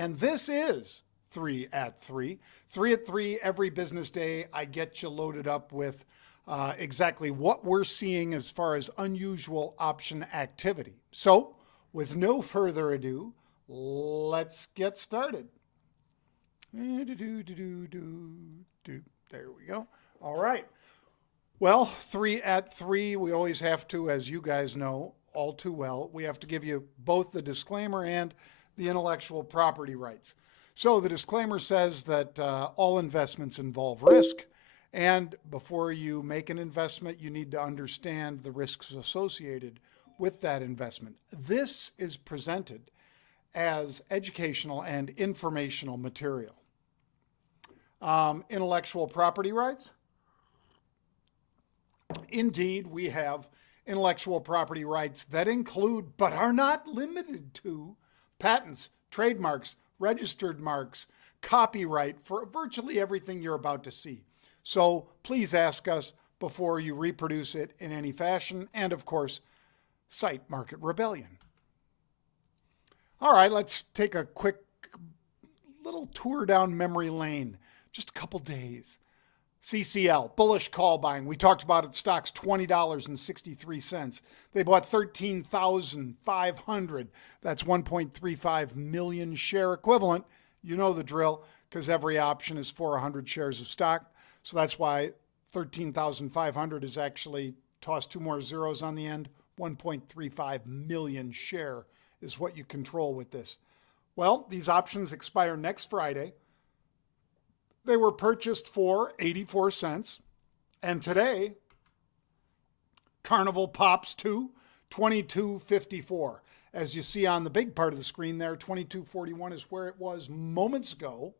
And this is 3 at 3. 3 at 3 every business day. I get you loaded up with exactly what we're seeing as far as unusual option activity. So with no further ado, let's get started. There we go. All right. Well, 3 at 3, we always have to, as you guys know all too well, we have to give you both the disclaimer and the intellectual property rights. So the disclaimer says that all investments involve risk, and before you make an investment, you need to understand the risks associated with that investment. This is presented as educational and informational material. Intellectual property rights. Indeed, we have intellectual property rights that include, but are not limited to, patents, trademarks, registered marks, copyright for virtually everything you're about to see. So please ask us before you reproduce it in any fashion, and of course, cite Market Rebellion. All right, let's take a quick little tour down memory lane. Just a couple days. CCL, bullish call buying. We talked about it. Stock's $20.63. They bought 13,500. That's 1.35 million share equivalent. You know the drill, because every option is for 100 shares of stock. So that's why 13,500 is actually tossed 2 more zeros on the end. 1.35 million share is what you control with this. Well, these options expire next Friday. They were purchased for 84 cents. And today, Carnival pops to $22.54. As you see on the big part of the screen there, $22.41 is where it was moments ago,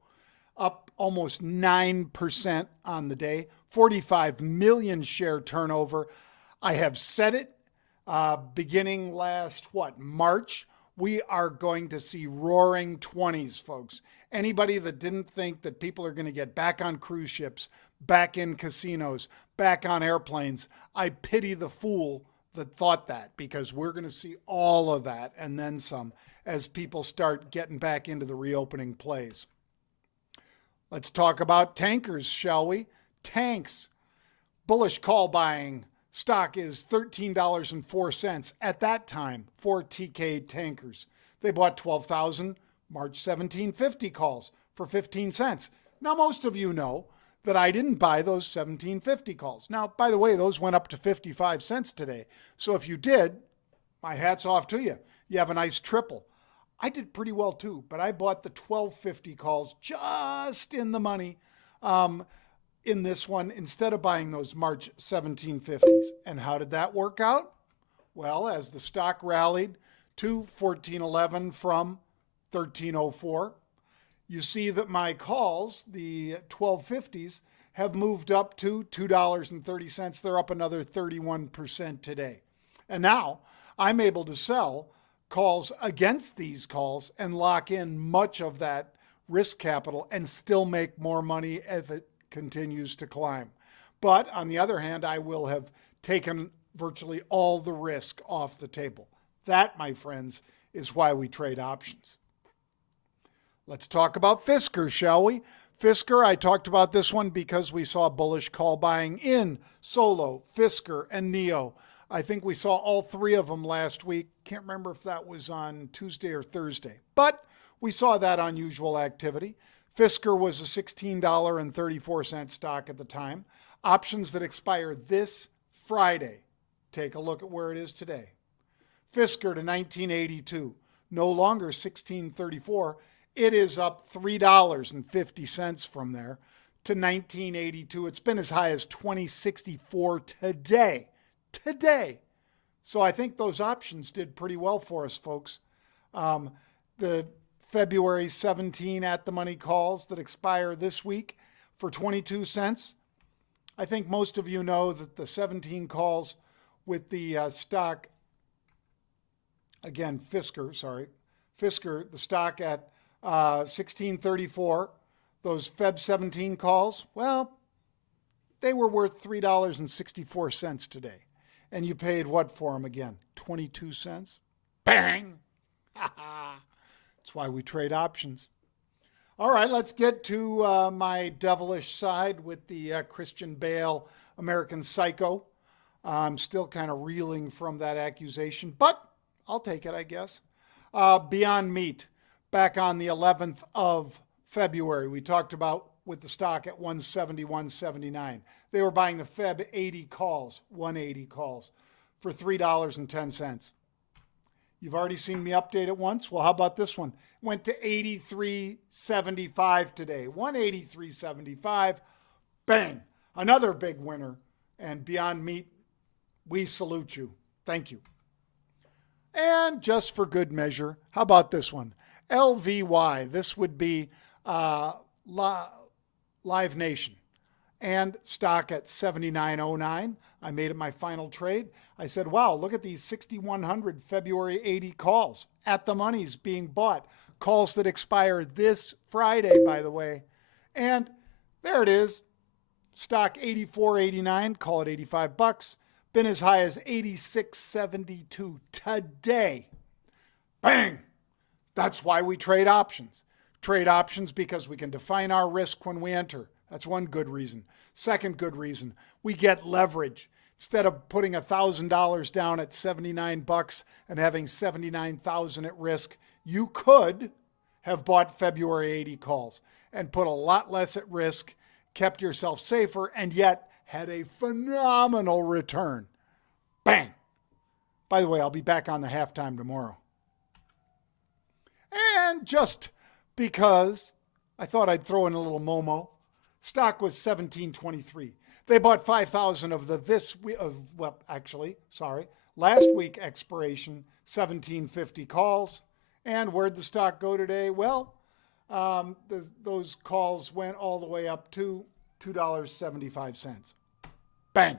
up almost 9% on the day, 45 million share turnover. I have said it beginning last, March. We are going to see roaring 20s, folks. Anybody that didn't think that people are going to get back on cruise ships, back in casinos, back on airplanes, I pity the fool that thought that, because we're going to see all of that and then some as people start getting back into the reopening plays. Let's talk about tankers, shall we? Tanks, bullish call buying. Stock is $13.04 at that time for TK Tankers. They bought 12,000 March 1750 calls for 15 cents. Now, most of you know that I didn't buy those 1750 calls. Now, by the way, those went up to 55 cents today. So if you did, my hat's off to you. You have a nice triple. I did pretty well too, but I bought the 1250 calls just in the money in this one instead of buying those March 1750s. And how did that work out? Well, as the stock rallied to 1411 from 1304, you see that my calls, the 1250s, have moved up to $2.30. They're up another 31% today. And now I'm able to sell calls against these calls and lock in much of that risk capital and still make more money if it continues to climb. But on the other hand, I will have taken virtually all the risk off the table. That, my friends, is why we trade options. Let's talk about Fisker, shall we? Fisker, I talked about this one because we saw bullish call buying in Solo, Fisker, and NEO. I think we saw all 3 of them last week. Can't remember if that was on Tuesday or Thursday, but we saw that unusual activity. Fisker was a $16.34 stock at the time. Options that expire this Friday. Take a look at where it is today. Fisker to 1982, no longer $16.34. It is up $3.50 from there to 1982. It's been as high as $20.64 today. So I think those options did pretty well for us, folks. The February 17 at the money calls that expire this week for 22 cents. I think most of you know that the 17 calls with the stock, again, Fisker, the stock at 1634, those Feb 17 calls, well, they were worth $3.64 today. And you paid what for them again? 22 cents? Bang! That's That's why we trade options. All right, let's get to my devilish side with the Christian Bale American Psycho. I'm still kind of reeling from that accusation, but I'll take it, I guess. Beyond Meat, back on the 11th of February, we talked about with the stock at 170, 179. They were buying the Feb 80 calls, 180 calls, for $3.10. You've already seen me update it once. Well, how about this one? Went to 83.75 today. 183.75. Bang. Another big winner. And Beyond Meat, we salute you. Thank you. And just for good measure, how about this one? LVY. This would be Live Nation. And stock at 79.09. I made it my final trade. I said, wow, look at these 6,100 February 80 calls at the money's being bought. Calls that expire this Friday, by the way. And there it is. Stock 84.89, call it $85. Been as high as 86.72 today. Bang! That's why we trade options. Trade options because we can define our risk when we enter. That's one good reason. Second good reason, we get leverage. Instead of putting $1,000 down at $79 and having $79,000 at risk, you could have bought February 80 calls and put a lot less at risk, kept yourself safer, and yet had a phenomenal return. Bang! By the way, I'll be back on the halftime tomorrow. And just because I thought I'd throw in a little Momo, stock was $17.23. They bought 5,000 of the last week expiration, 1750 calls. And where'd the stock go today? Well, those calls went all the way up to $2.75. Bang.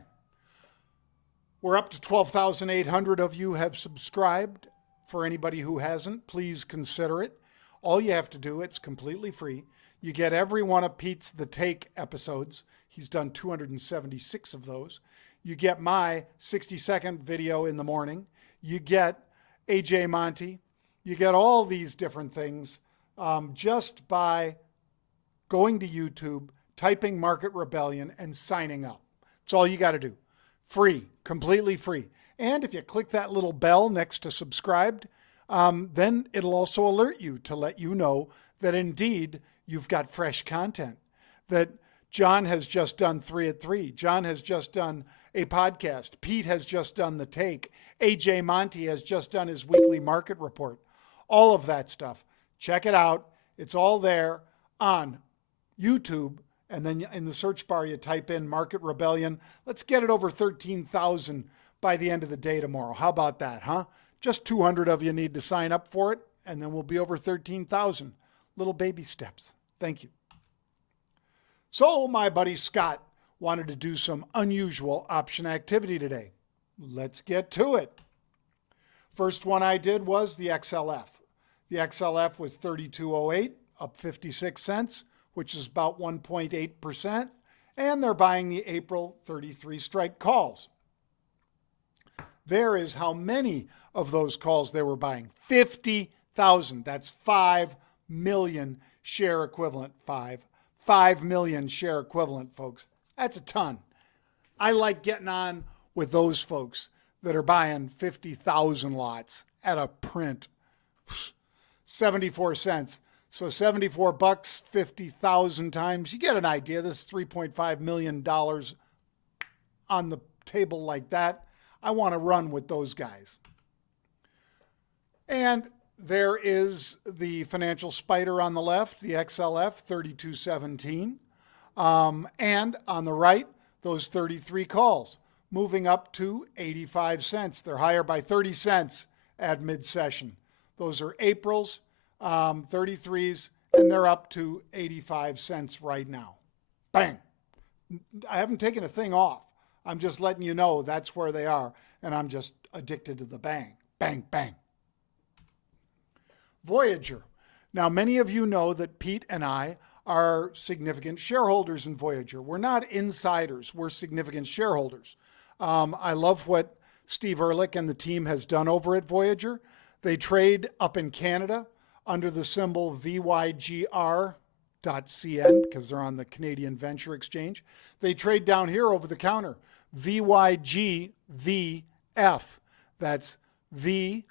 We're up to 12,800 of you have subscribed. For anybody who hasn't, please consider it. All you have to do, it's completely free. You get every one of Pete's The Take episodes. He's done 276 of those. You get my 60-second video in the morning. You get AJ Monty. You get all these different things just by going to YouTube, typing Market Rebellion, and signing up. That's all you got to do. Free, completely free. And if you click that little bell next to subscribed, then it'll also alert you to let you know that indeed you've got fresh content, that John has just done 3 at 3. John has just done a podcast. Pete has just done The Take. AJ Monty has just done his weekly market report. All of that stuff. Check it out. It's all there on YouTube. And then in the search bar, you type in Market Rebellion. Let's get it over 13,000 by the end of the day tomorrow. How about that, huh? Just 200 of you need to sign up for it, and then we'll be over 13,000. Little baby steps. Thank you. So my buddy Scott wanted to do some unusual option activity today. Let's get to it. First one I did was the XLF. The XLF was 32.08, up 56 cents, which is about 1.8%. And they're buying the April 33 strike calls. There is how many of those calls they were buying. 50,000. That's 5 million share equivalent. 5 million share equivalent, folks. That's a ton. I like getting on with those folks that are buying 50,000 lots at a print. 74 cents. So $74, 50,000 times. You get an idea. This is $3.5 million on the table like that. I want to run with those guys. And there is the financial spider on the left, the XLF, 32.17. And on the right, those 33 calls, moving up to 85 cents. They're higher by 30 cents at mid-session. Those are April's 33s, and they're up to 85 cents right now. Bang. I haven't taken a thing off. I'm just letting you know that's where they are, and I'm just addicted to the bang, bang, bang. Voyager. Now, many of you know that Pete and I are significant shareholders in Voyager. We're not insiders. We're significant shareholders. I love what Steve Ehrlich and the team has done over at Voyager. They trade up in Canada. under the symbol VYGR.CN because they're on the Canadian Venture Exchange. They trade down here over the counter, VYGVF. That's VYGVF.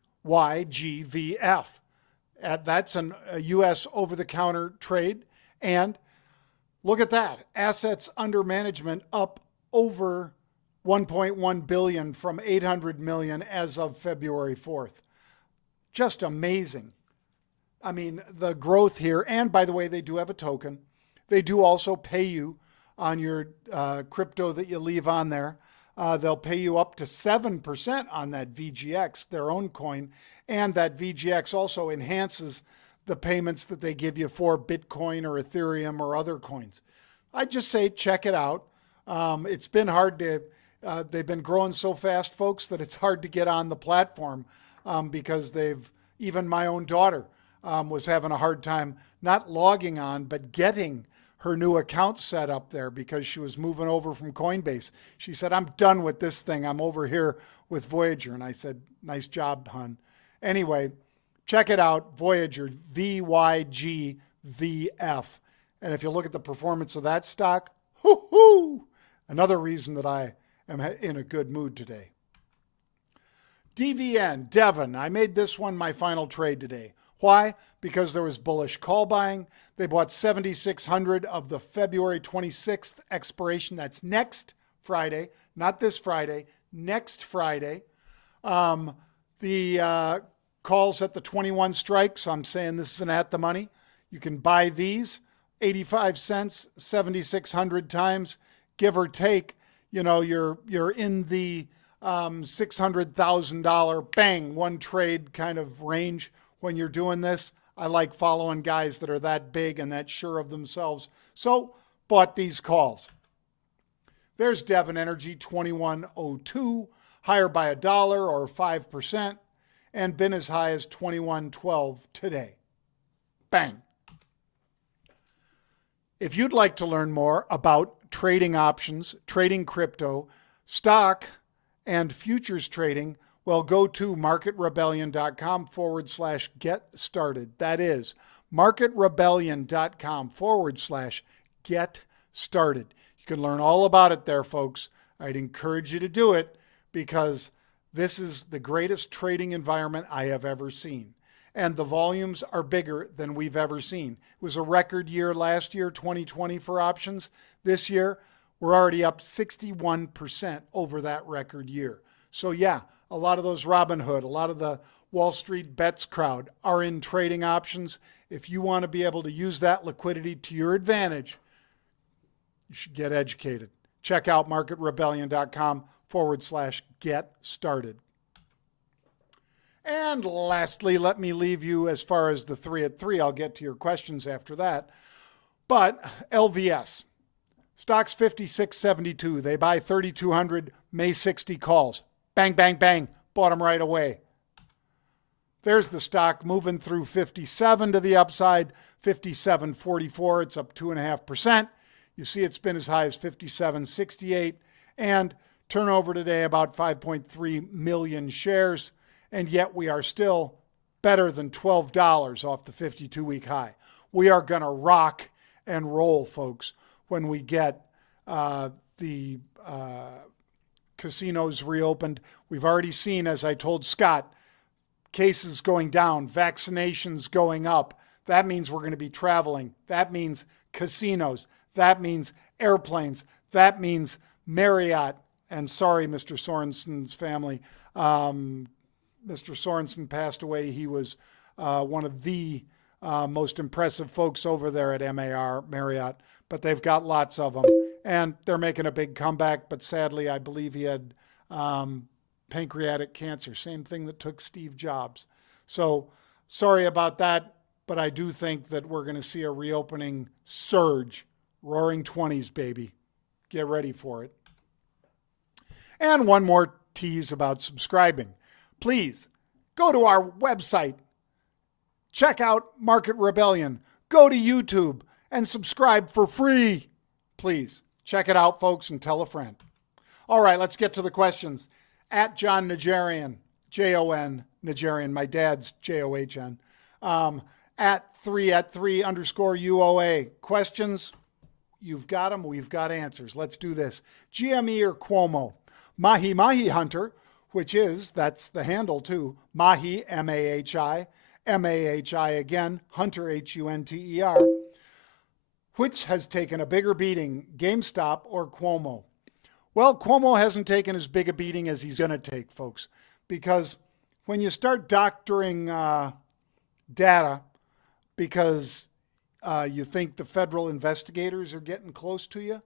That's a U.S. over-the-counter trade. And look at that. Assets under management up over 1.1 billion from 800 million as of February 4th. Just amazing. I mean, the growth here, and by the way, they do have a token. They do also pay you on your crypto that you leave on there. They'll pay you up to 7% on that VGX, their own coin, and that VGX also enhances the payments that they give you for Bitcoin or Ethereum or other coins. I just say check it out. It's been hard to, they've been growing so fast, folks, that it's hard to get on the platform because even my own daughter was having a hard time not logging on, but getting her new account set up there because she was moving over from Coinbase. She said, I'm done with this thing. I'm over here with Voyager. And I said, nice job, hon. Anyway, check it out, Voyager, VYGVF. And if you look at the performance of that stock, hoo-hoo, another reason that I am in a good mood today. DVN, Devon, I made this one my final trade today. Why? Because there was bullish call buying. They bought 7,600 of the February 26th expiration. That's next Friday, not this Friday, next Friday. The calls at the 21 strikes, I'm saying this is an at the money. You can buy these, 85 cents, 7,600 times, give or take. You know, you're in the $600,000 bang, one trade kind of range when you're doing this. I like following guys that are that big and that sure of themselves. So bought these calls. There's Devon Energy 2102, higher by $1 or 5%, and been as high as 2112 today. Bang. If you'd like to learn more about trading options, trading crypto, stock, and futures trading, well, go to marketrebellion.com/get started. That is marketrebellion.com/get started. You can learn all about it there, folks. I'd encourage you to do it because this is the greatest trading environment I have ever seen. And the volumes are bigger than we've ever seen. It was a record year last year, 2020, for options. This year, we're already up 61% over that record year. So yeah, a lot of those Robinhood, a lot of the Wall Street bets crowd are in trading options. If you want to be able to use that liquidity to your advantage, you should get educated. Check out marketrebellion.com/get started. And lastly, let me leave you as far as the 3 at 3. I'll get to your questions after that. But LVS, stock's 56.72. They buy 3,200, May 60 calls. Bang, bang, bang. Bought them right away. There's the stock moving through 57 to the upside, 57.44. It's up 2.5%. You see it's been as high as 57.68. And turnover today about 5.3 million shares. And yet we are still better than $12 off the 52-week high. We are going to rock and roll, folks, when we get the casinos reopened. We've already seen, as I told Scott, cases going down, vaccinations going up. That means we're going to be traveling. That means casinos. That means airplanes. That means Marriott. And sorry, Mr. Sorensen's family. Mr. Sorensen passed away. He was one of the most impressive folks over there at Marriott, but they've got lots of them. And they're making a big comeback, but sadly, I believe he had pancreatic cancer, same thing that took Steve Jobs. So sorry about that, but I do think that we're going to see a reopening surge. Roaring 20s, baby. Get ready for it. And one more tease about subscribing. Please go to our website, check out Market Rebellion, go to YouTube, and subscribe for free. Please check it out, folks, and tell a friend. All right, let's get to the questions. At Jon Najarian, Jon Najarian, my dad's John. at 3@3_UOA. Questions? You've got them. We've got answers. Let's do this. GME or Cuomo? Mahi Mahi Hunter, which is, that's the handle too, Mahi, M-A-H-I, M-A-H-I again, Hunter, H-U-N-T-E-R. Which has taken a bigger beating, GameStop or Cuomo? Well, Cuomo hasn't taken as big a beating as he's going to take, folks, because when you start doctoring data because you think the federal investigators are getting close to you,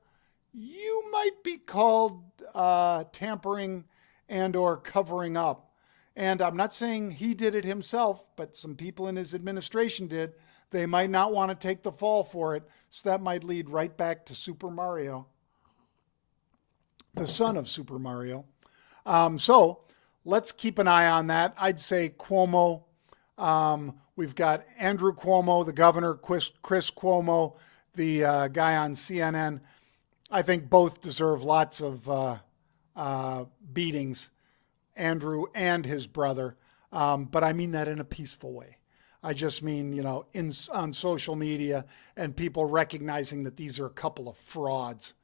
you might be called tampering and or covering up. And I'm not saying he did it himself, but some people in his administration did. They might not want to take the fall for it, so that might lead right back to Super Mario, the son of Super Mario. So let's keep an eye on that. I'd say Cuomo. We've got Andrew Cuomo, the governor, Chris Cuomo, the guy on CNN. I think both deserve lots of beatings, Andrew and his brother. But I mean that in a peaceful way. I just mean, on social media and people recognizing that these are a couple of frauds.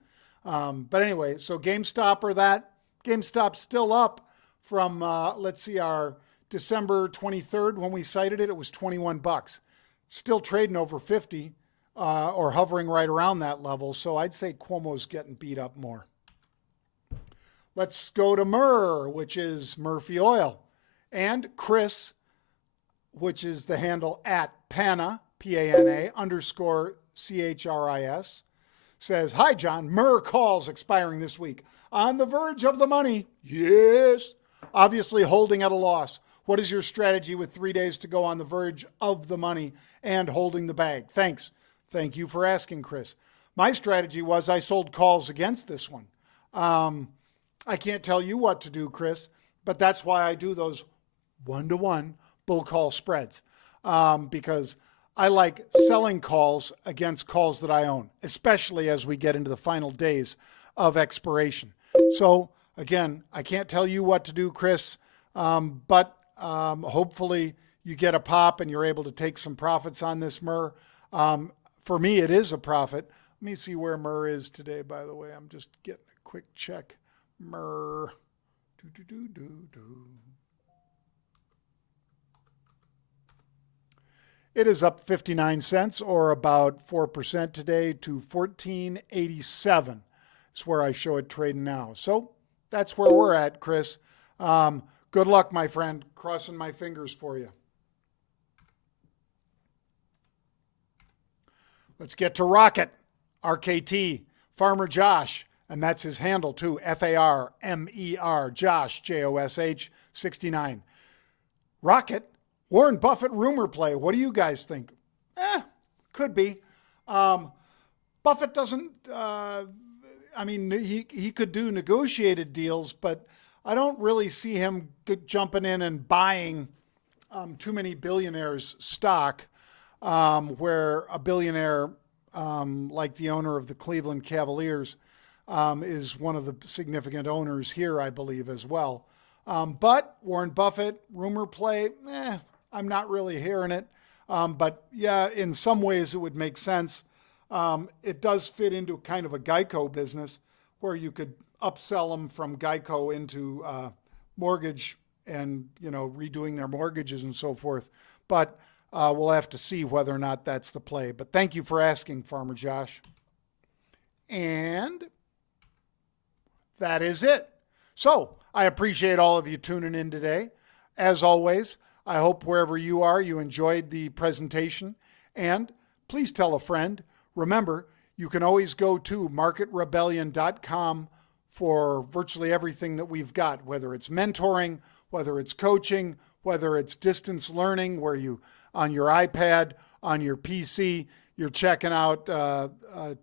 But anyway, so GameStop or that. GameStop's still up from, let's see, our December 23rd when we cited it, it was $21. Still trading over 50 or hovering right around that level. So I'd say Cuomo's getting beat up more. Let's go to Murr, which is Murphy Oil, and Chris, which is the handle at Pana, P-A-N-A, _CHRIS, says, "Hi, John. Murr calls expiring this week. On the verge of the money. Yes. Obviously holding at a loss. What is your strategy with 3 days to go on the verge of the money and holding the bag? Thanks." Thank you for asking, Chris. My strategy was I sold calls against this one. I can't tell you what to do, Chris, but that's why I do those one-to-one bull call spreads, because I like selling calls against calls that I own, especially as we get into the final days of expiration. So again, I can't tell you what to do, Chris, but hopefully you get a pop and you're able to take some profits on this Murr. For me, it is a profit. Let me see where Murr is today, by the way. I'm just getting a quick check. Murr. It is up 59 cents or about 4% today to $14.87. It's where I show it trading now. So that's where we're at, Chris. Good luck, my friend. Crossing my fingers for you. Let's get to Rocket, RKT, Farmer Josh, and that's his handle too, F-A-R-M-E-R, Josh, J-O-S-H, 69. Rocket, Warren Buffett rumor play. What do you guys think? Could be. Buffett doesn't, he could do negotiated deals, but I don't really see him jumping in and buying too many billionaires' stock, where a billionaire like the owner of the Cleveland Cavaliers is one of the significant owners here, I believe, as well. But Warren Buffett, rumor play, I'm not really hearing it. But yeah, in some ways it would make sense. It does fit into kind of a Geico business where you could upsell them from Geico into mortgage and, redoing their mortgages and so forth. But we'll have to see whether or not that's the play. But thank you for asking, Farmer Josh. And that is it. So I appreciate all of you tuning in today. As always, I hope wherever you are, you enjoyed the presentation. And please tell a friend. Remember, you can always go to marketrebellion.com for virtually everything that we've got, whether it's mentoring, whether it's coaching, whether it's distance learning, where you, on your iPad, on your PC, you're checking out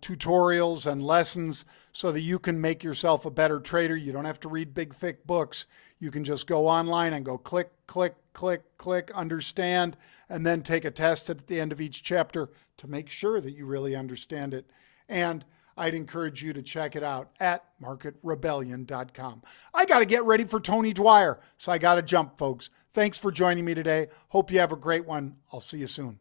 tutorials and lessons so that you can make yourself a better trader. You don't have to read big, thick books. You can just go online and go click, click, click, click, understand, and then take a test at the end of each chapter to make sure that you really understand it. And I'd encourage you to check it out at marketrebellion.com. I got to get ready for Tony Dwyer, so I got to jump, folks. Thanks for joining me today. Hope you have a great one. I'll see you soon.